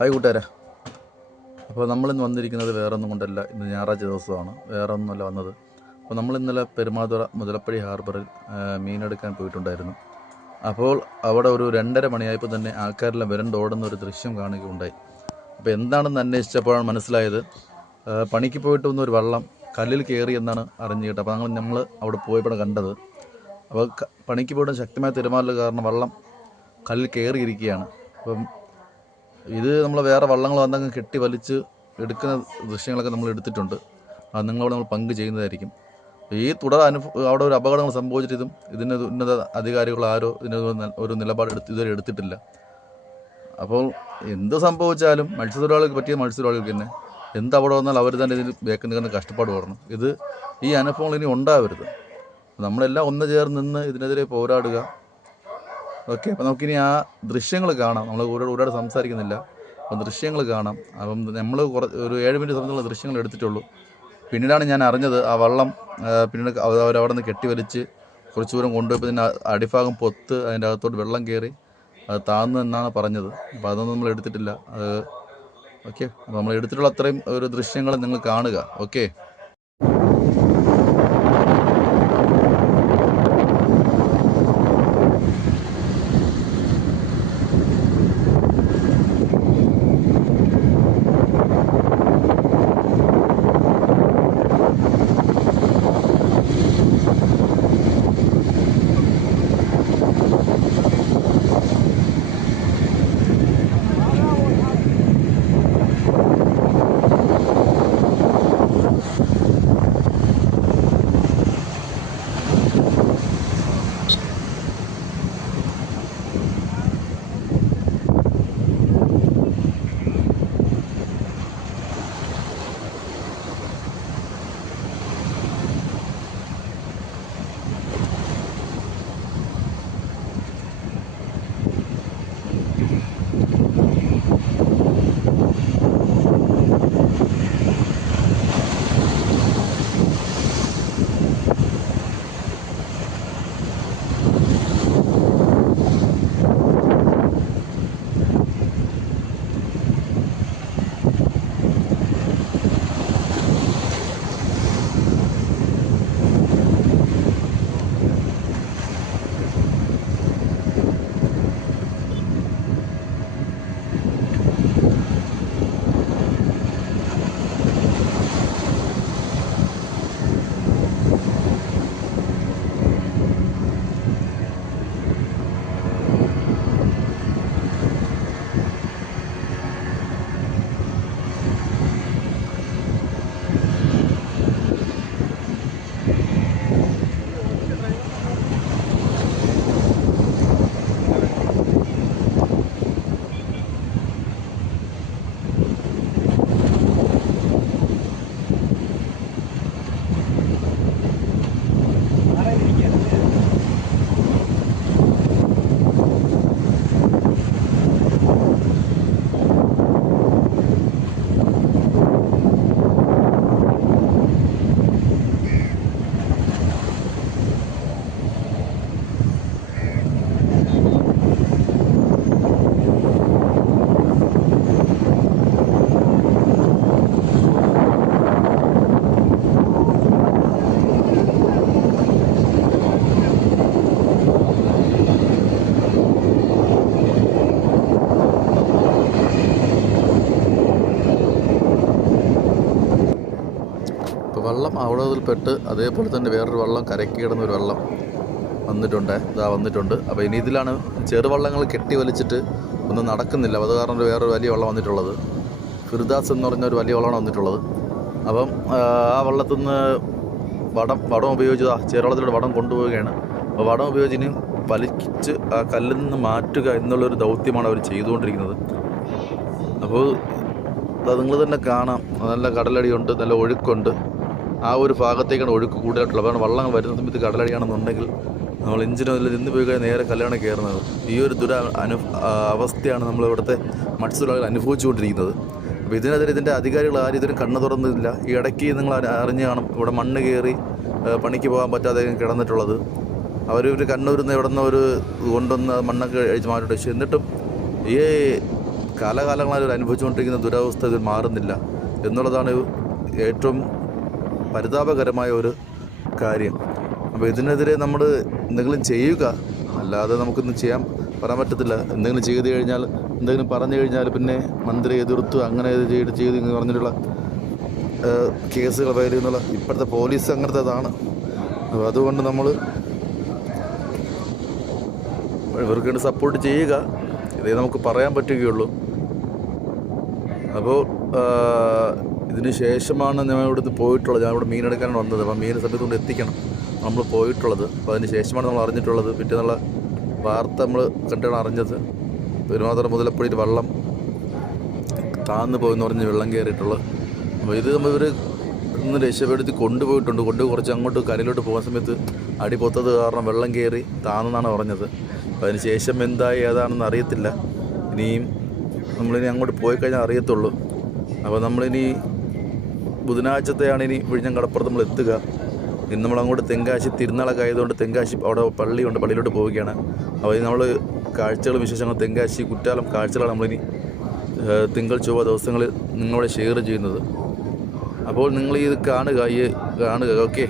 Hi കൂട്ടുകാരെ. അപ്പോൾ നമ്മളിന്ന് വന്നിരിക്കുന്നത് വേറെ ഒന്നും കൊണ്ടല്ല ഇന്ന് ഞായറാഴ്ച ദിവസമാണ്. വേറെ ഒന്നുമല്ല വന്നത്. അപ്പോൾ നമ്മൾ ഇന്നലെ പെരുമാതുറ മുതലപ്പടി ഹാർബറിൽ മീനെടുക്കാൻ പോയിട്ടുണ്ടായിരുന്നു. അപ്പോൾ അവിടെ ഒരു രണ്ടര മണിയായപ്പോൾ തന്നെ ആൾക്കാരെല്ലാം വരണ്ടോടുന്ന ഒരു ദൃശ്യം കാണുകയുണ്ടായി. അപ്പോൾ എന്താണെന്ന് അന്വേഷിച്ചപ്പോഴാണ് മനസ്സിലായത് പണിക്ക് പോയിട്ട് വന്ന ഒരു വള്ളം കല്ലിൽ കയറി എന്നാണ് അറിഞ്ഞു കേട്ടത്. അപ്പോൾ ഞങ്ങൾ നമ്മൾ അവിടെ പോയപ്പോഴാണ് കണ്ടത്. അപ്പോൾ പണിക്ക് പോയിട്ട് ശക്തമായ തിരമാല കാരണം വള്ളം കല്ലിൽ കയറിയിരിക്കുകയാണ്. അപ്പം ഇത് നമ്മൾ വേറെ വള്ളങ്ങൾ വന്നങ്ങ് കെട്ടി വലിച്ച് എടുക്കുന്ന ദൃശ്യങ്ങളൊക്കെ നമ്മൾ എടുത്തിട്ടുണ്ട്. അത് നിങ്ങളോട് നമ്മൾ പങ്ക് ചെയ്യുന്നതായിരിക്കും. ഈ തുടർ അനുഭവ അവിടെ ഒരു അപകടങ്ങൾ സംഭവിച്ചിട്ടും ഇതിന് ഉന്നത അധികാരികൾ ആരോ ഇതിന് ഒരു നിലപാട് എടുത്ത് ഇതുവരെ എടുത്തിട്ടില്ല. അപ്പോൾ എന്ത് സംഭവിച്ചാലും മത്സ്യത്തൊഴിലാളികൾക്ക് പറ്റിയ മത്സ്യത്തൊഴിലാളികൾക്ക് തന്നെ എന്ത് അവിടെ വന്നാൽ അവർ തന്നെ ഇതിൽ വേക്കുന്ന നിൽക്കുന്ന കഷ്ടപ്പാട് വരണം ഇത് ഈ അനുഭവങ്ങൾ ഇനി ഉണ്ടാവരുത്. നമ്മളെല്ലാം ഒന്ന് ചേർന്ന് നിന്ന് ഇതിനെതിരെ പോരാടുക. ഓക്കെ അപ്പോൾ നമുക്കിനി ആ ദൃശ്യങ്ങൾ കാണാം. നമ്മൾ ഒരുപാട് ഒരുപാട് സംസാരിക്കുന്നില്ല. അപ്പം ദൃശ്യങ്ങൾ കാണാം. അപ്പം നമ്മൾ കുറ ഒരു ഏഴ് മിനിറ്റ് സമയത്തുള്ള ദൃശ്യങ്ങൾ എടുത്തിട്ടുള്ളൂ. പിന്നീടാണ് ഞാൻ അറിഞ്ഞത് ആ വള്ളം പിന്നീട് അവ- അവരവിടെ നിന്ന് കെട്ടിവലിച്ച് കുറച്ച് ദൂരം കൊണ്ടുപോയപ്പോൾ ഇതിന്റെ അടിഭാഗം പൊത്ത് അതിന്റെ അകത്തോട്ട് വെള്ളം കയറി അത് താന്നു എന്നാണ് പറഞ്ഞത്. അപ്പോൾ അതൊന്നും നമ്മൾ എടുത്തിട്ടില്ല. അത് ഓക്കെ നമ്മൾ എടുത്തിട്ടുള്ള അത്രയും ഒരു ദൃശ്യങ്ങൾ നിങ്ങൾ കാണുക. ഓക്കെ. വെള്ളം പെട്ട് അതേപോലെ തന്നെ വേറൊരു വെള്ളം കരയ്ക്ക് കിടന്നൊരു വെള്ളം വന്നിട്ടുണ്ട് ഇതാ വന്നിട്ടുണ്ട്. അപ്പോൾ ഇനി ഇതിലാണ് ചെറുവള്ളങ്ങൾ കെട്ടി വലിച്ചിട്ട് ഒന്നും നടക്കുന്നില്ല. അത് കാരണം വേറൊരു വലിയ വെള്ളം വന്നിട്ടുള്ളത്. ഫിർദാസ് എന്ന് പറഞ്ഞ ഒരു വലിയ വെള്ളമാണ് വന്നിട്ടുള്ളത്. അപ്പം ആ, വെള്ളത്തിൽ നിന്ന് വടം വടം ഉപയോഗിച്ച് ആ ചെറുവള്ളത്തിലൂടെ വടം കൊണ്ടുപോവുകയാണ്. അപ്പോൾ വടം ഉപയോഗിച്ച് ഇനി വലിച്ച് ആ കല്ലിൽ നിന്ന് മാറ്റുക എന്നുള്ളൊരു ദൗത്യമാണ് അവർ ചെയ്തുകൊണ്ടിരിക്കുന്നത്. അപ്പോൾ അത് നിങ്ങൾ തന്നെ കാണാം. നല്ല കടലടിയുണ്ട് നല്ല ഒഴുക്കുണ്ട്. ആ ഒരു ഭാഗത്തേക്കാണ് ഒഴുക്ക് കൂടുതലായിട്ടുള്ളത്. കാരണം വള്ളം വരുന്ന സമയത്ത് കടലടിയാണെന്നുണ്ടെങ്കിൽ നമ്മൾ എഞ്ചിനും നിന്ന് പോയി കഴിഞ്ഞാൽ നേരെ കല്ലാണ് കയറുന്നത്. ഈ ഒരു ദുര അനു അവസ്ഥയാണ് നമ്മൾ ഇവിടുത്തെ മത്സ്യത്തൊഴിലാളികൾ അനുഭവിച്ചുകൊണ്ടിരിക്കുന്നത്. അപ്പോൾ ഇതിനെതിരെ ഇതിന്റെ അധികാരികൾ ആരും ഇതിന് കണ്ണു തുറന്നില്ല. ഈ ഇടയ്ക്ക് നിങ്ങൾ അറിഞ്ഞു കാണും. ഇവിടെ മണ്ണ് കയറി പണിക്ക് പോകാൻ പറ്റാതെ കിടന്നിട്ടുള്ളത്. അവർ ഒരു കണ്ണൂരിൽ നിന്ന് ഇവിടെ നിന്ന് ഒരു കൊണ്ടുവന്ന് മണ്ണൊക്കെ അഴിച്ച് മാറ്റിട്ട് പക്ഷേ എന്നിട്ടും ഈ കാലകാലങ്ങളായി അനുഭവിച്ചുകൊണ്ടിരിക്കുന്ന ദുരവസ്ഥ ഇത് മാറുന്നില്ല. എന്നുള്ളതാണ് ഏറ്റവും പരിതാപകരമായ ഒരു കാര്യം. അപ്പോൾ ഇതിനെതിരെ നമ്മൾ എന്തെങ്കിലും ചെയ്യുക. അല്ലാതെ നമുക്കൊന്നും ചെയ്യാൻ പറയാൻ പറ്റത്തില്ല. എന്തെങ്കിലും ചെയ്ത് കഴിഞ്ഞാൽ എന്തെങ്കിലും പറഞ്ഞു കഴിഞ്ഞാൽ പിന്നെ മന്ത്രി എതിർത്തു അങ്ങനെ ഇത് ചെയ്ത് ചെയ്ത് എന്ന് പറഞ്ഞിട്ടുള്ള കേസുകൾ എന്നുള്ള ഇപ്പോഴത്തെ പോലീസ് അങ്ങനത്തേതാണ് അപ്പോൾ അതുകൊണ്ട് നമ്മൾ ഇവർക്ക് വേണ്ടി സപ്പോർട്ട് ചെയ്യുക. ഇതേ നമുക്ക് പറയാൻ പറ്റുകയുള്ളൂ. അപ്പോൾ ഇതിന് ശേഷമാണ് ഞാൻ ഇവിടുന്ന് പോയിട്ടുള്ളത്. ഞാൻ ഇവിടെ മീനെടുക്കാനാണ് വന്നത്. അപ്പം മീൻ സമയത്ത് കൊണ്ട് എത്തിക്കണം. നമ്മൾ പോയിട്ടുള്ളത്. അപ്പോൾ അതിന് ശേഷമാണ് നമ്മൾ അറിഞ്ഞിട്ടുള്ളത്. പിറ്റേന്നുള്ള വാർത്ത നമ്മൾ കണ്ടാണ് അറിഞ്ഞത്. പെരുമാതറ മുതലപ്പുഴയിൽ വെള്ളം താന്ന് പോയെന്ന് പറഞ്ഞ് വെള്ളം കയറിയിട്ടുള്ളത് അപ്പോൾ ഇത് നമ്മൾ ഇവർ ഇന്ന് രക്ഷപ്പെടുത്തി കൊണ്ടുപോയിട്ടുണ്ട്. കൊണ്ട് കുറച്ച് അങ്ങോട്ട് കരയിലോട്ട് പോകുന്ന സമയത്ത് അടി പൊത്തത് കാരണം വെള്ളം കയറി താന്നെന്നാണ് പറഞ്ഞത്. അപ്പോൾ അതിന് ശേഷം എന്തായി ഏതാണെന്ന് അറിയത്തില്ല. ഇനിയും നമ്മളിനി അങ്ങോട്ട് പോയി കഴിഞ്ഞാൽ അറിയത്തുള്ളൂ. അപ്പോൾ നമ്മളിനി ബുധനാഴ്ചത്തെയാണ് ഇനി വിഴിഞ്ഞം കടപ്പുറത്ത് നമ്മൾ എത്തുക. ഇന്ന് നമ്മൾ അങ്ങോട്ട് തെങ്കാശി തിരുനാളൊക്കെ ആയതുകൊണ്ട് തെങ്കാശി അവിടെ പള്ളിയുണ്ട് പള്ളിയിലോട്ട് പോവുകയാണ്. അപ്പോൾ നമ്മൾ കാഴ്ചകളും വിശേഷങ്ങളും തെങ്കാശി കുറ്റാലം കാഴ്ചകളാണ് നമ്മളിനി തിങ്കൾ ചൊവ്വ ദിവസങ്ങളിൽ നിങ്ങളോട് ഷെയർ ചെയ്യുന്നത്. അപ്പോൾ നിങ്ങൾ ഇത് കാണുക ഈ കാണുക ഓക്കെ